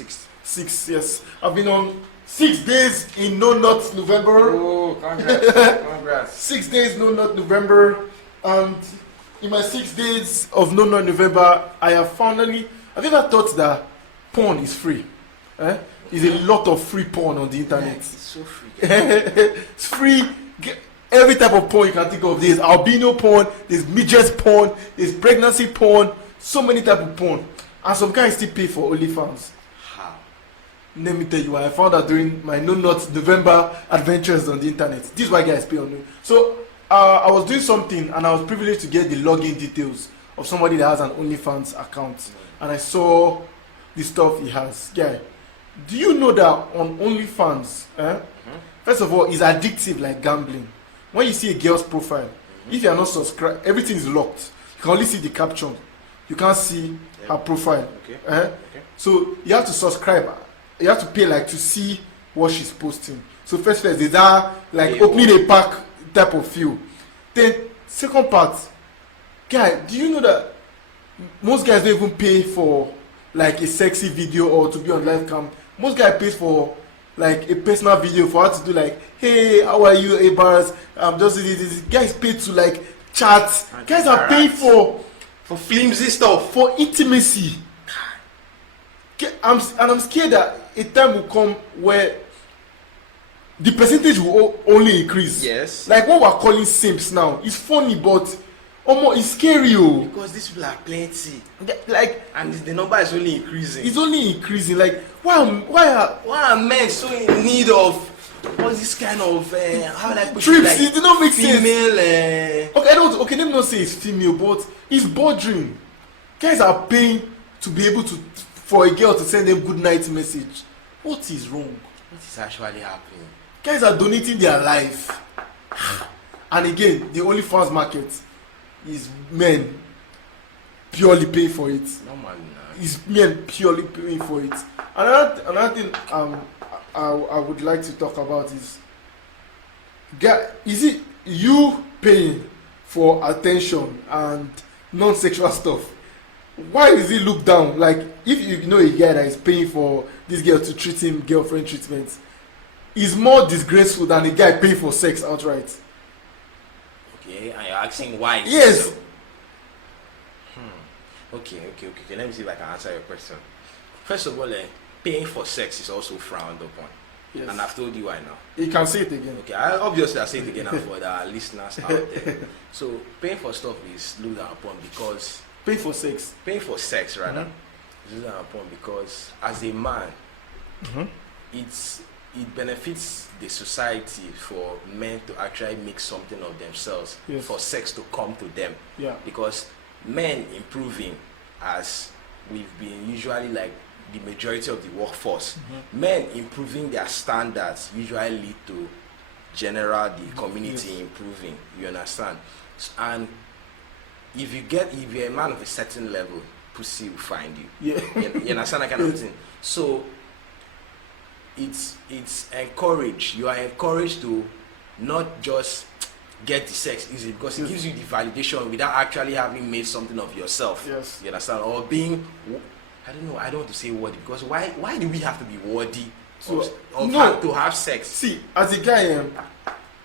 6th. 6, yes. I've been on 6 days in No Nut November. Oh, congrats. 6 days No Nut November. And in my 6 days of No Nut November, I have finally... Have you ever thought that porn is free? There's a lot of free porn on the internet. Yeah, it's so free. It's free. Every type of porn you can think of. There's albino porn, there's midget porn, there's pregnancy porn, so many type of porn. And some guys still pay for OnlyFans. How? Let me tell you why. I found out during my No Nut November adventures on the internet. This is why guys pay on me. So I was doing something and I was privileged to get the login details of somebody that has an OnlyFans account. And I saw the stuff he has. Guy, do you know that on OnlyFans, first of all, it's addictive like gambling. When you see a girl's profile, if you are not subscribed, everything is locked. You can only see the caption. You can't see her profile. Okay. So you have to subscribe. You have to pay like to see what she's posting. So first, there's that like opening a pack type of feel. Then second part, guy, do you know that most guys don't even pay for like a sexy video or to be on live cam? Most guys pay for like a personal video for her to do like, hey, how are you, hey bars? Just this. Guys pay to like chat. Guys are paying for flimsy stuff, for intimacy. I'm scared that a time will come where the percentage will only increase. Yes. Like what we're calling simps now. It's funny, but it's scary, because these people are plenty. Like, and the number is only increasing. It's only increasing. Like, why are men so in need of all this kind of how would I put trips? Like, it did not make female, sense. Okay, let me not say it's female, but it's bordering. Guys are paying to be able to for a girl to send them good night message. What is wrong? What is actually happening? Guys are donating their life. And again, the OnlyFans market is men purely paying for it. No man, It's men purely paying for it. Another thing I would like to talk about is it you paying for attention and non-sexual stuff? Why is it looked down? Like, if you know a guy that is paying for this girl to treat him girlfriend treatment, is more disgraceful than a guy paying for sex outright. Okay, and you're asking why? Yes. So? Okay. Let me see if I can answer your question. First of all, paying for sex is also frowned upon. Yes. And I've told you why now. You can say it again. Okay, obviously I'll say it again now for the listeners out there. So paying for stuff is looked down upon because Paying for sex. Paying for sex rather is looked down upon because as a man, it benefits the society for men to actually make something of themselves, for sex to come to them. Yeah. Because men improving, as we've been usually like the majority of the workforce, men improving their standards usually lead to the community improving. You understand? And if you're a man of a certain level, pussy will find you. Yeah. You understand that kind of thing? So it's encouraged. You are encouraged to not just get the sex easy because it gives you the validation without actually having made something of yourself. Yes. You understand? Or being, I don't know, I don't want to say worthy because why do we have to be worthy to have sex? See, as a guy,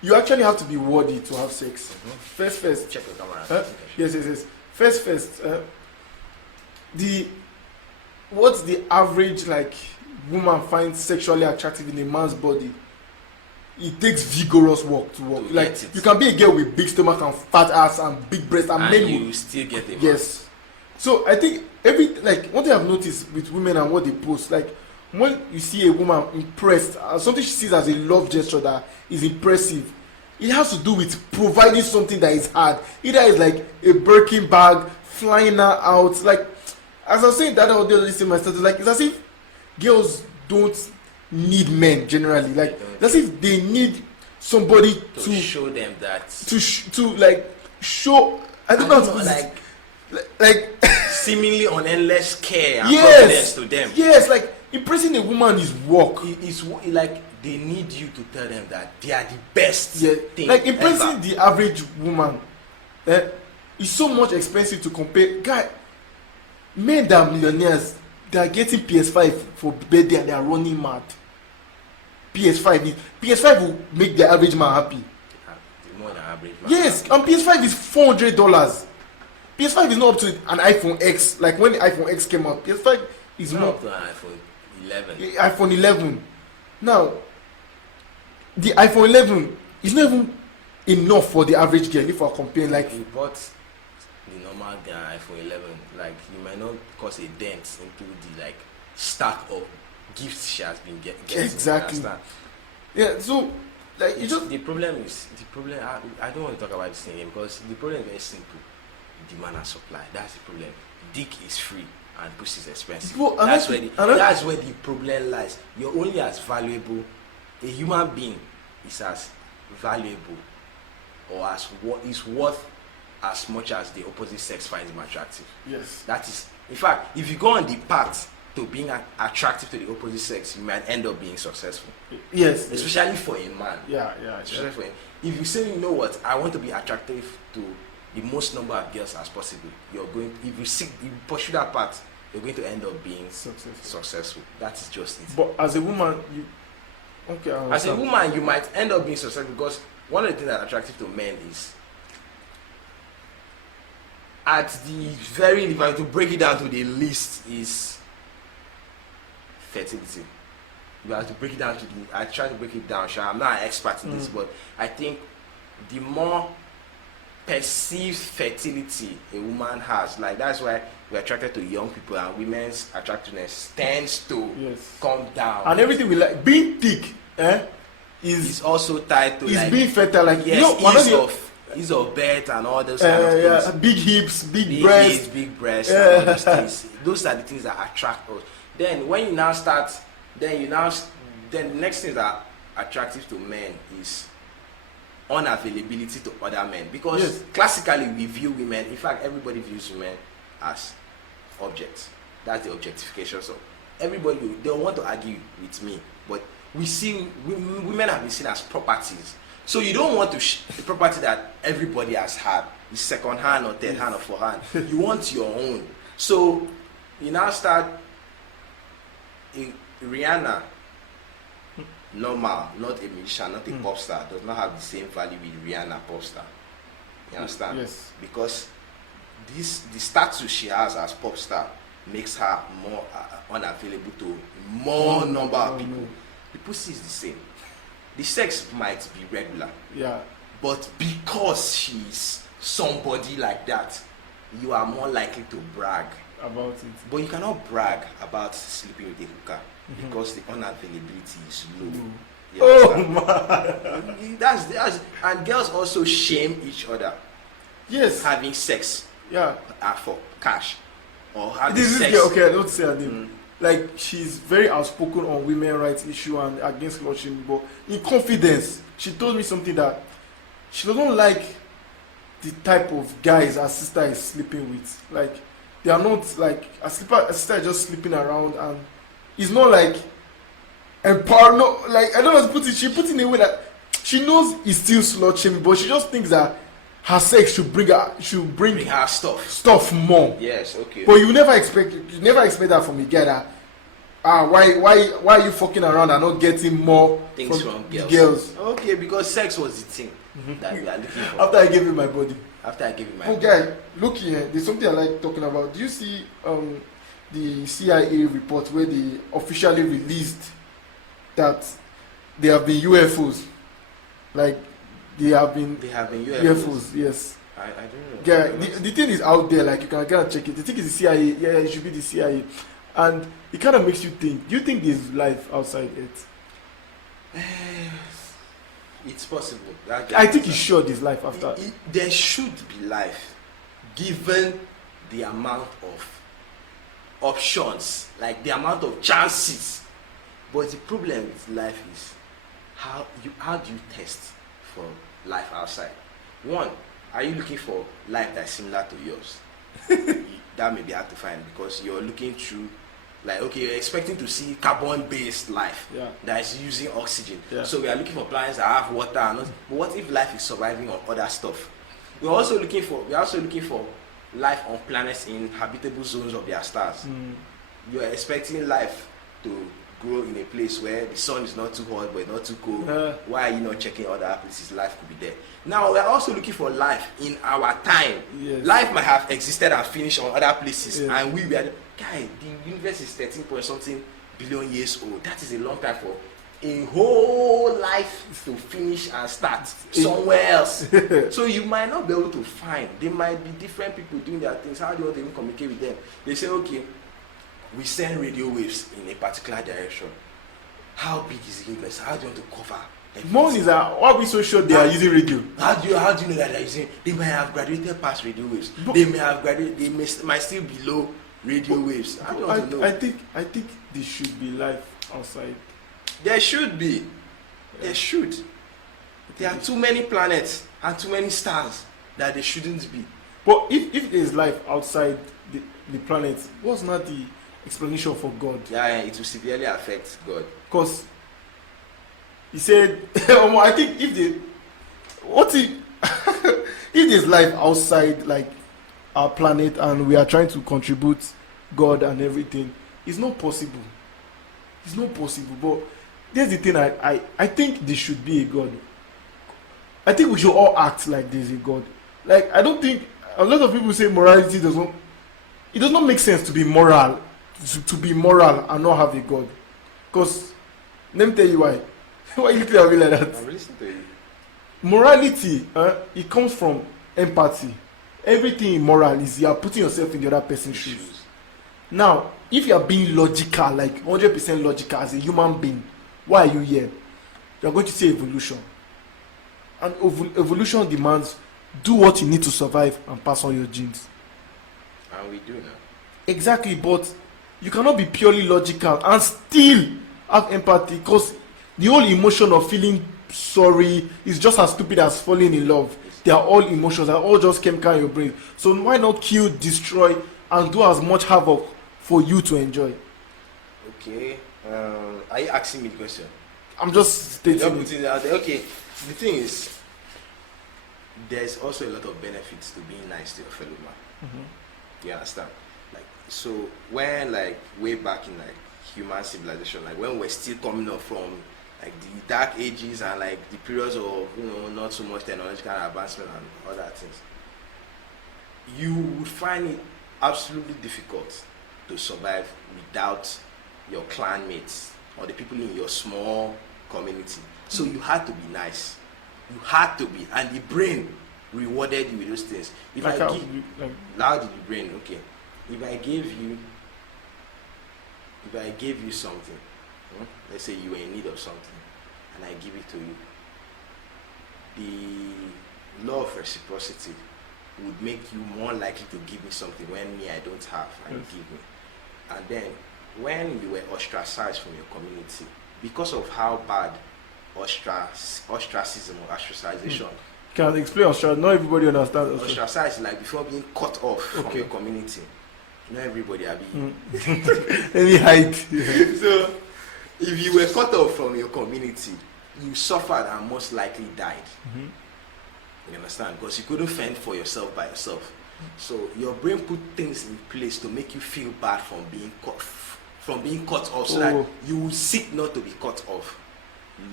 you actually have to be worthy to have sex. First. Check your camera. Yes. First. What's the average like woman finds sexually attractive in a man's body? It takes vigorous work to work. Like you can be a girl with big stomach and fat ass and big breasts and men you still get it. Yes. So I think one thing I've noticed with women and what they post, like when you see a woman impressed, something she sees as a love gesture that is impressive, it has to do with providing something that is hard. Either it's like a Birkin bag, flying her out. Like as I was saying that other day, my status, like it's as if girls don't need men generally. Like as if they need somebody to show them that to show. I don't know like seemingly on endless care and confidence to them. Yes, like impressing a woman is work. It's like they need you to tell them that they are the best thing. Like impressing ever. the average woman is so much expensive to compare. Guy, men that are millionaires, they are getting PS5 for birthday and they are running mad. PS5 will make the average man happy. More than average man. Yes, and PS5 is $400. PS5 is not up to an iPhone X. Like when the iPhone X came out, PS5 is Not more up to an iPhone 11. iPhone 11. Now, the iPhone 11 is not even enough for the average girl if we're comparing. Like, you bought the normal iPhone 11, like you might not cause a dent into the like stack of gifts she has been getting. Exactly. Yeah. So, like, I don't want to talk about this thing again because the problem is very simple. Demand and supply. That's the problem. Dick is free and pussy is expensive. Well, that's where the problem lies. You're only as valuable. A human being is as valuable or as what is worth as much as the opposite sex finds him attractive. Yes. That is, in fact, if you go on the path to being attractive to the opposite sex, you might end up being successful. Yes. Especially for a man. Yeah. Especially for him. If you say, you know what, I want to be attractive to the most number of girls as possible, if you pursue that path, you're going to end up being successful. That is just it. But as a woman, as a woman, you might end up being successful because one of the things that are attractive to men is, at the very, if I to break it down to the least, is fertility. You have to break it down I try to break it down. Sure, I'm not an expert in this, but I think the more perceived fertility a woman has, like that's why we're attracted to young people, and women's attractiveness tends to come down. And everything we like, being thick, is also tied to like being fertile. Like, ease of birth and all those kind of things. Big hips, big breasts, and all those things. Those are the things that attract us. Then when you now start, then the next thing that attractive to men is unavailability to other men, because classically we view women, in fact everybody views women as objects. That's the objectification. So everybody, they want to argue with me, but we see women have been seen as properties. So you don't want the property that everybody has had, is second hand or third hand or fourth hand. You want your own. So you now start Rihanna, normal, not a musician, not a pop star, does not have the same value with Rihanna pop star. You understand? Yes. Because the status she has as pop star makes her more unavailable to more number of people. The pussy is the same. The sex might be regular. Yeah. But because she's somebody like that, you are more likely to brag about it. But you cannot brag about sleeping with a hooker because the unavailability is low. Oh man. That's and girls also shame each other. Yes. Having sex. Yeah. For cash. Or having this sex. Girl, okay, don't say her name. Like, she's very outspoken on women rights issue and against slut shaming, but in confidence, she told me something that she doesn't like the type of guys her sister is sleeping with. Like, they are not like her sister is just sleeping around, and it's not like empowered. No, like, I don't know how to put it. She put it in a way that she knows it's still slut shaming, but she just thinks that her sex should bring her stuff more. Yes, okay. But you never expect that from a guy that why are you fucking around and not getting more things from girls? Okay, because sex was the thing that we are looking for. After I gave you my body. Oh guy, look here, there's something I like talking about. Do you see the CIA report where they officially released that there have been UFOs? Like, they have been UFOs, yes. I don't know. Yeah, the thing is out there, like, you can kind of check it. The thing is the CIA, it should be the CIA. And it kind of makes you think, do you think there's life outside it? It's possible. I think it's sure there's life after. There should be life, given the amount of options, like the amount of chances. But the problem with life is how do you test for life outside? One, are you looking for life that's similar to yours? That may be hard to find because you're looking through, like, okay, you're expecting to see carbon-based life that is using oxygen. So we are looking for planets that have water and but what if life is surviving on other stuff? We're also looking for life on planets in habitable zones of their stars. you're expecting life to grow in a place where the sun is not too hot but not too cold. Why are you not checking other places life could be there? Now we are also looking for life in our time. Yes. Life might have existed and finished on other places, Yes. and we were guy, the universe is 13 point something billion years old. That is a long time for a whole life to finish and start somewhere else. So you might not be able to find. There might be different people doing their things. How do you want to even communicate with them? They say, okay, we send radio waves in a particular direction. How big is the universe? How do you want to cover everything? One is that why are we so sure they are using radio? How do you know that they're using? They might have graduated past radio waves. They may have graduated. They might still be low radio waves. I don't know. I think there should be life outside. There should be. There should. There are too many planets and too many stars that there shouldn't be. But if there is life outside the planet, what's not the explanation for God? Yeah, it will severely affect God. Because he said, I think if there's life outside like our planet and we are trying to contribute God and everything, it's not possible. It's not possible. But there's the thing, I think there should be a God. I think we should all act like there's a God. Like, I don't think, a lot of people say morality does not make sense to be moral, to be moral and not have a God. Because, let me tell you why. Why are you looking at me like that? I'm listening to you. Morality, it comes from empathy. Everything in moral is you are putting yourself in the other person's shoes. Now, if you are being logical, like 100% logical as a human being, why are you here? You are going to say evolution. And evolution demands do what you need to survive and pass on your genes. And we do now. Exactly, but you cannot be purely logical and still have empathy, because the whole emotion of feeling sorry is just as stupid as falling in love. They are all emotions, they are all just chemical in your brain. So why not kill, destroy, and do as much havoc for you to enjoy? Okay. Are you asking me the question? I'm just stating You're it. putting it out there. Okay. The thing is, there's also a lot of benefits to being nice to your fellow man. You understand? Like, so when like way back in like human civilization, like when we're still coming up from like the dark ages and like the periods of not so much technological advancement and other things, you would find it absolutely difficult to survive without your clanmates or the people in your small community. So you had to be nice. You had to be, and the brain rewarded you with those things. If Like I how give, like, loud in the brain, okay. If I gave you something, let's say you were in need of something, and I give it to you, the law of reciprocity would make you more likely to give me something when me I don't have, and you give me. And then when you were ostracized from your community because of how bad ostracism or ostracization. Can I explain ostracization? Not everybody understands. Ostracized, like before being cut off from your community. Not everybody are being. Any height. So, if you were cut off from your community, you suffered and most likely died. You understand? Because you couldn't fend for yourself by yourself. So your brain put things in place to make you feel bad from being cut off, so that you will seek not to be cut off.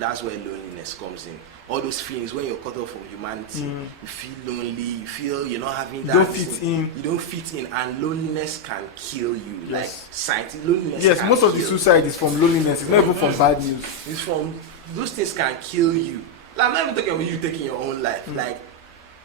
That's where loneliness comes in. All those feelings when you're cut off from humanity, you feel lonely, you feel you're not having that. You don't fit in, and loneliness can kill you. Yes. Like scientific loneliness. Yes, can most of kill. the suicide is from loneliness. It's not even from bad news. It's from those things can kill you. Like, I'm not even talking about you taking your own life. Like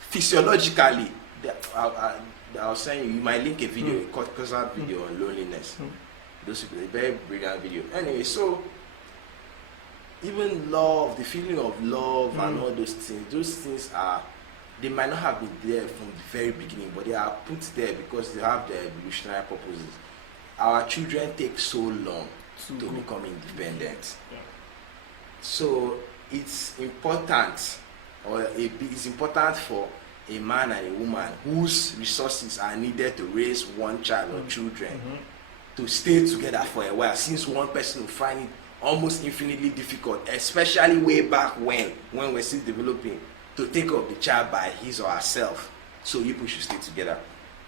physiologically, I was saying you might link a video, a causal video on loneliness. Those people, a very brilliant video. Anyway, so even love, the feeling of love and all those things are, they might not have been there from the very beginning, but they are put there because they have their evolutionary purposes. Our children take so long to become independent. So it's important, it's important for a man and a woman whose resources are needed to raise one child or children to stay together for a while, since one person will find it almost infinitely difficult, especially way back when we're still developing, to take up the child by his or herself. So you people should stay together.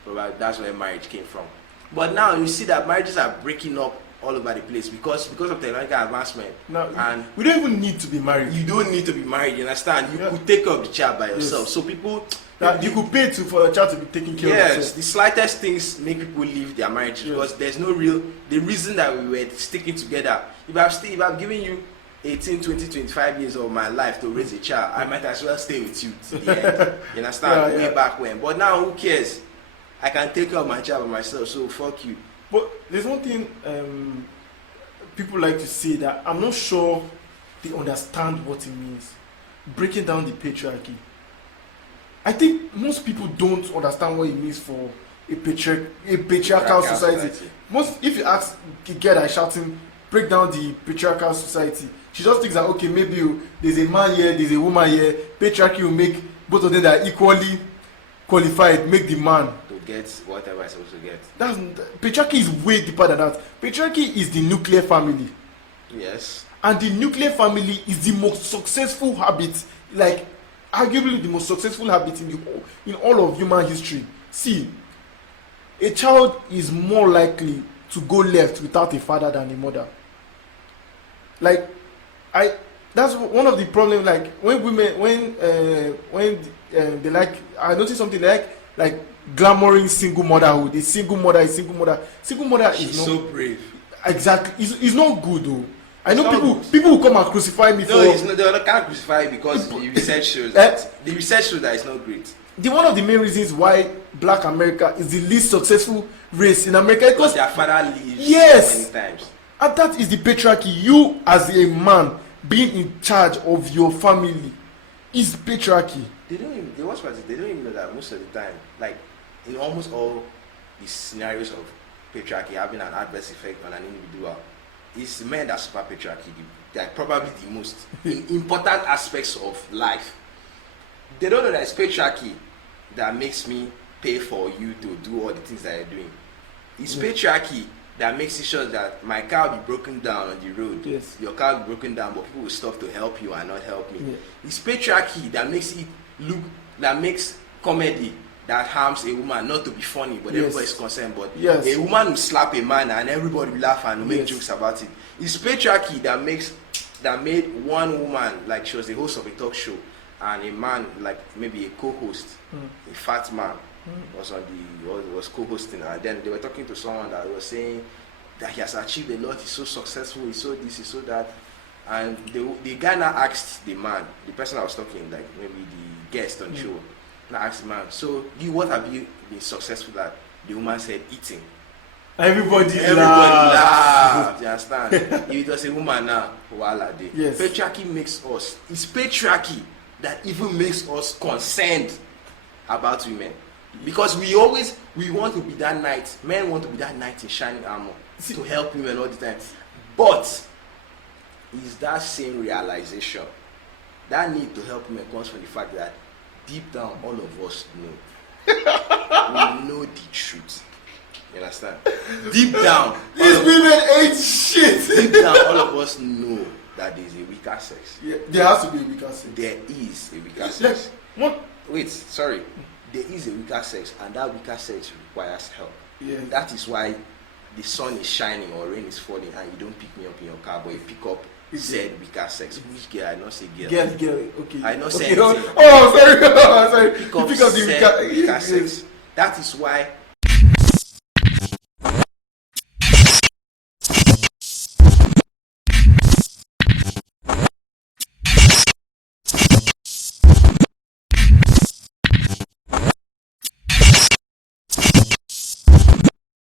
Probably that's where marriage came from. But now you see that marriages are breaking up all over the place because of technological advancement. Now, and we don't even need to be married. you don't need to be married. You understand? You could take care of the child by yourself. Yes. So people, You could pay for a child to be taken care of. yes, the slightest things make people leave their marriages because there's no real. The reason that we were sticking together. If I've given you 18, 20, 25 years of my life to raise a child, I might as well stay with you to the end. You understand? Way back when. But now, who cares? I can take care of my child by myself. So fuck you. But there's one thing people like to say that I'm not sure they understand what it means. Breaking down the patriarchy. I think most people don't understand what it means for a patriarchal society. If you ask a girl that is shouting, break down the patriarchal society, she just thinks that, okay, maybe there's a man here, there's a woman here, patriarchy will make both of them that are equally qualified, make the man to get whatever I'm supposed to get. Patriarchy is way deeper than that. Patriarchy is the nuclear family. Yes. And the nuclear family is the most successful habit, like arguably the most successful habit in all of human history. See, a child is more likely to go left without a father than a mother. Like, that's one of the problems. Like when women, they like, I noticed something like glamoring single motherhood. A single mother is single mother. Single mother She's is not so brave. Exactly. It's not good though. I know people will come and crucify me No, it's not, they can't crucify it because the research shows that it's not great. One of the main reasons why Black America is the least successful race in America because their father leaves yes many times. And that is the patriarchy. You as a man being in charge of your family is patriarchy. They don't even know that most of the time, like in almost all the scenarios of patriarchy having an adverse effect on an individual, it's men that super patriarchy. They're probably the most important aspects of life. They don't know that it's patriarchy that makes me pay for you to do all the things that you're doing. It's patriarchy that makes it sure that my car will be broken down on the road. Yes. Your car will be broken down, but people will stop to help you and not help me. Yeah. It's patriarchy that makes comedy that harms a woman not to be funny, but everybody's concerned. But a woman will slap a man and everybody will laugh and make jokes about it. It's patriarchy that made one woman, like she was the host of a talk show, and a man, like maybe a co-host, a fat man, was co-hosting, and then they were talking to someone that was saying that he has achieved a lot, he's so successful, he's so this, he's so that, and the guy now asked the man, the person I was talking, like maybe the guest on the show, now asked the man, so what have you been successful at? The woman said, eating. Everybody laughed. You understand? If it was a woman now, voila day. Yes. Patriarchy makes us. It's patriarchy that even makes us concerned about women, because we want to be that knight. Men want to be that knight in shining armor to help women all the time. But is that same realization, that need to help women, comes from the fact that deep down all of us know. We know the truth. You understand? Deep down, these women ain't shit. Deep down, all of us know that there is a weaker sex. Yeah, there has to be a weaker sex. There is a weaker sex. What? Wait, sorry. There is a weaker sex, and that weaker sex requires help. Yeah. That is why the sun is shining or rain is falling, and you don't pick me up in your car, but you pick up said weaker sex. Which girl? I not say girl. Girl. Okay. I not say anything. anything. Oh, sorry. Sorry. Pick up the weaker sex. That is why